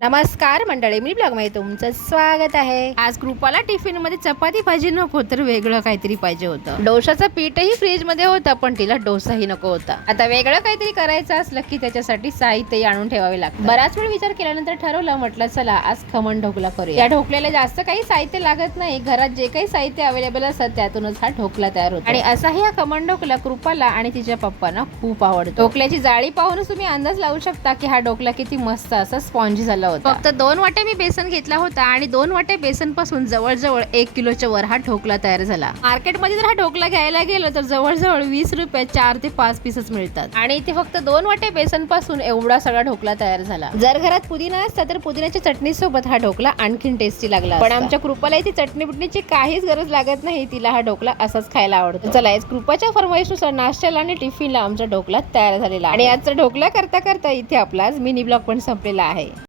नमस्कार मंडळी, मी ब्लॉग मध्ये तुमचं स्वागत आहे। आज कृपाला टिफिन मध्ये चपाती भाजी नको तर वेगळं काहीतरी पाहिजे होतं। डोशाचं पीठही फ्रीज मध्ये होतं, पण तिला डोसाही नको होता। आता वेगळं काहीतरी करायचं असलं की त्याच्यासाठी साहित्य आणून ठेवावे लागतं। बराच वेळ विचार केल्यानंतर ठरवलं, म्हटलं चला आज खमण ढोकला करूया। या ढोकल्याला जास्त काही साहित्य लागत नाही, घरात जे काही साहित्य अवेलेबल असतं त्यातूनच हा ढोकला तयार होतो। आणि असाही हा खमण ढोकला कृपाला आणि तिच्या पप्पांना खूप आवडतो। ढोकल्याची जाळी पाहूनच तुम्ही अंदाज लावू शकता की हा ढोकला किती मस्त असा स्पॉन्जी झाला होता। फक्त 2 वाटे मी बेसन घेतला होता आणि 2 वाटे बेसन पासून जवळजवळ 1 किलोच्या वर हा ढोकला तयार झाला। मार्केटमध्ये जर हा ढोकला घ्यायला गेलो तर जवळजवळ 20 रुपये 4 ते 5 पीसच मिळतात आणि इथे फक्त 2 वाटे बेसन पासून एवढा सगळा ढोकला तयार झाला। जर घरात पुदिना असता तर पुदिन्याच्या चटणी सोबत हा ढोकला आणखीन टेस्टी लागला, पण आमच्या कृपाला इथे चटणी बिटणीची काहीच गरज लागत नाही, तिला हा ढोकला असाच खायला आवडतो। चला, आज कृपाच्या फरमाईशनुसार नाश्त्याला आणि टिफिनला आमचा ढोकला तयार झालेला आणि आजचा ढोकला करता करता इथे आपला मिनी ब्लॉग पण संपलेला आहे।